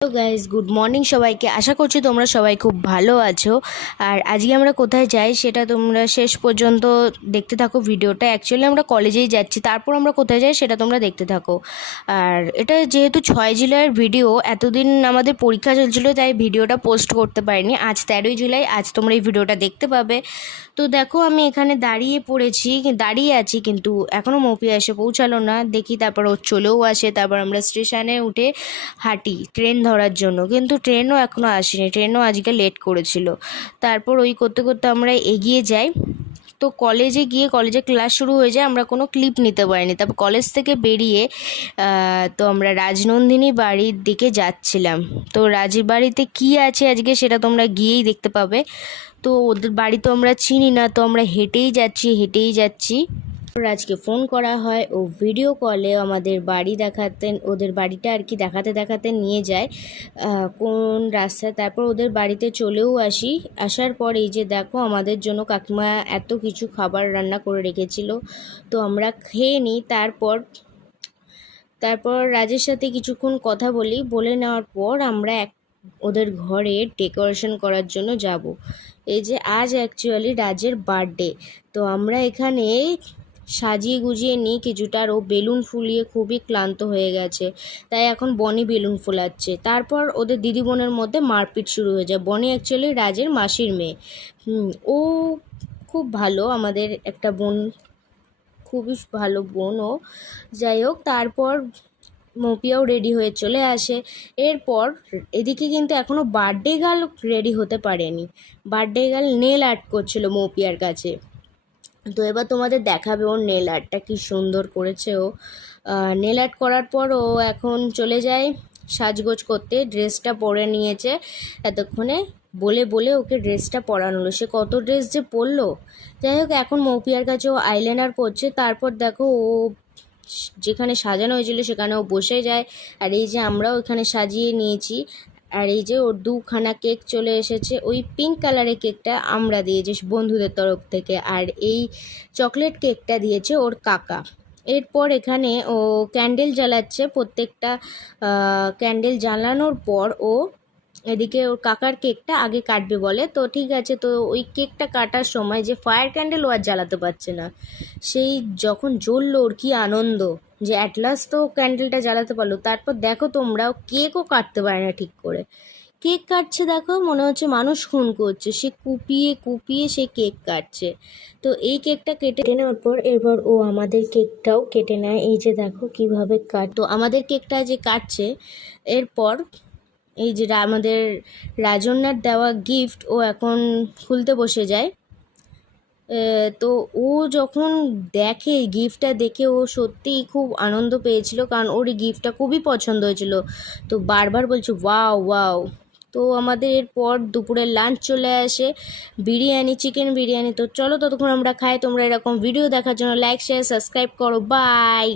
Hello guys, good morning সবাইকে। আশা করছি তোমরা সবাই খুব ভালো আছো। আর আজকে আমরা কোথায় যাই সেটা তোমরা শেষ পর্যন্ত দেখতে থাকো ভিডিওটা। অ্যাকচুয়ালি আমরা কলেজেই যাচ্ছি, তারপর আমরা কোথায় যাই সেটা তোমরা দেখতে থাকো। আর এটা যেহেতু 6 জুলাইয়ের ভিডিও, এতদিন আমাদের পরীক্ষা চলছিলো তাই ভিডিওটা পোস্ট করতে পারিনি। আজ 13 জুলাই, আজ তোমরা এই ভিডিওটা দেখতে পাবে। তো দেখো আমি এখানে দাঁড়িয়ে আছি, কিন্তু এখনও মৌপি এসে পৌঁছালো না। দেখি তারপর ও চলেও আসে, তারপর আমরা স্টেশনে উঠে হাঁটি ট্রেন ধরার জন্য, কিন্তু ট্রেনও এখনও আসেনি। ট্রেনও আজকে লেট করেছিল। তারপর ওই করতে করতে আমরা এগিয়ে যাই। তো কলেজে ক্লাস শুরু হয়ে যায়, আমরা কোনো ক্লিপ নিতে পারিনি। তারপর কলেজ থেকে বেরিয়ে তো আমরা রাজনন্দিনী বাড়ির দিকে যাচ্ছিলাম। তো রাজের বাড়িতে কী আছে আজকে সেটা তোমরা গিয়েই দেখতে পাবে। তো ওদের বাড়ি তো আমরা চিনি না, তো আমরা হেঁটেই যাচ্ছি। রাজকে ফোন করা হয়, ও ভিডিও কলে আমাদের বাড়ি ওদের বাড়িটা আর কি দেখাতে নিয়ে যায় কোন রাস্তায়। তারপর ওদের বাড়িতে চলেও আসার পর এই যে দেখো আমাদের জন্য কাকিমা এত কিছু খাবার রান্না করে রেখেছিল। তো আমরা খেয়ে নিই। তারপর রাজের সাথে কিছুক্ষণ কথা বলে নেওয়ার পর আমরা ওদের ঘরে ডেকোরেশন করার জন্য যাব। এই যে আজ অ্যাকচুয়ালি রাজের বার্থডে, তো আমরা এখানে সাজিয়ে গুজিয়ে নিই কিছুটা। আর ও বেলুন ফুলিয়ে খুবই ক্লান্ত হয়ে গেছে, তাই এখন বনি বেলুন ফোলাচ্ছে। তারপর ওদের দিদি বোনের মধ্যে মারপিট শুরু হয়ে যায়। বনি অ্যাকচুয়ালি রাজের মাসির মেয়ে। ও খুব ভালো, আমাদের একটা বোন, খুবই ভালো বোন ও। যাই হোক, তারপর মৌপিয়াও রেডি হয়ে চলে আসে। এরপর এদিকে কিন্তু এখনও বার্থডে গার্ল রেডি হতে পারেনি। বার্থডে গার্ল নেল আর্ট করছিল মৌপিয়ার কাছে। তো এবার তোমাদের দেখাবে ওর নেল আর্টটা কী সুন্দর করেছে ও। নেল আর্ট করার পর ও এখন চলে যায় সাজগোজ করতে। ড্রেসটা পরে নিয়েছে এতক্ষণে, বলে ওকে ড্রেসটা পরানো হলো। সে কত ড্রেস যে পরলো। যাই হোক, এখন মৌপিয়ার কাছে ও আইলাইনার পরছে। তারপর দেখো ও যেখানে সাজানো হয়েছিল সেখানে ও বসে যায়। আর এই যে আমরাও এখানে সাজিয়ে নিয়েছি। আর এই যে ওর 2খানা কেক চলে এসেছে। ওই পিঙ্ক কালারের কেকটা আমরা দিয়েছি বন্ধুদের তরফ থেকে, আর এই চকলেট কেকটা দিয়েছে ওর কাকা। এরপর এখানে ও ক্যান্ডেল জ্বালাচ্ছে। প্রত্যেকটা ক্যান্ডেল জ্বালানোর পর ও এদিকে ওর কাকার কেকটা আগে কাটবে বলে। তো ঠিক আছে, তো ওই কেকটা কাটার সময় যে ফায়ার ক্যান্ডেল ও আর জ্বালাতে পারছে না, সেই যখন জ্বললো ওর কী আনন্দ যে অ্যাট লাস্ট তো ক্যান্ডেলটা জ্বালাতে পারলো। তারপর দেখো তোমরা, কেকও কাটতে পারে না ঠিক করে। কেক কাটছে, দেখো মনে হচ্ছে মানুষ খুন করছে। সে কুপিয়ে সে কেক কাটছে। তো এই কেকটা কেটে নেওয়ার পর এবার ও আমাদের কেকটাও কেটে নেয়। এই যে দেখো কিভাবে তো আমাদের কেকটা যে কাটছে। এরপর এই যে আমাদের রাজন্যার দেওয়া গিফট ও এখন খুলতে বসে যায়। তো ও যখন দেখে গিফটটা দেখে ও সত্যিই খুব আনন্দ পেয়েছিল, কারণ ওর এই গিফটটা খুবই পছন্দ হয়েছিল। তো বারবার বলছে ওয়াও ওয়াও। তো আমাদের এরপর দুপুরের লাঞ্চ চলে আসে, চিকেন বিরিয়ানি। তো চলো ততক্ষণ আমরা খাই। তোমরা এরকম ভিডিও দেখার জন্য লাইক শেয়ার সাবস্ক্রাইব করো। বাই।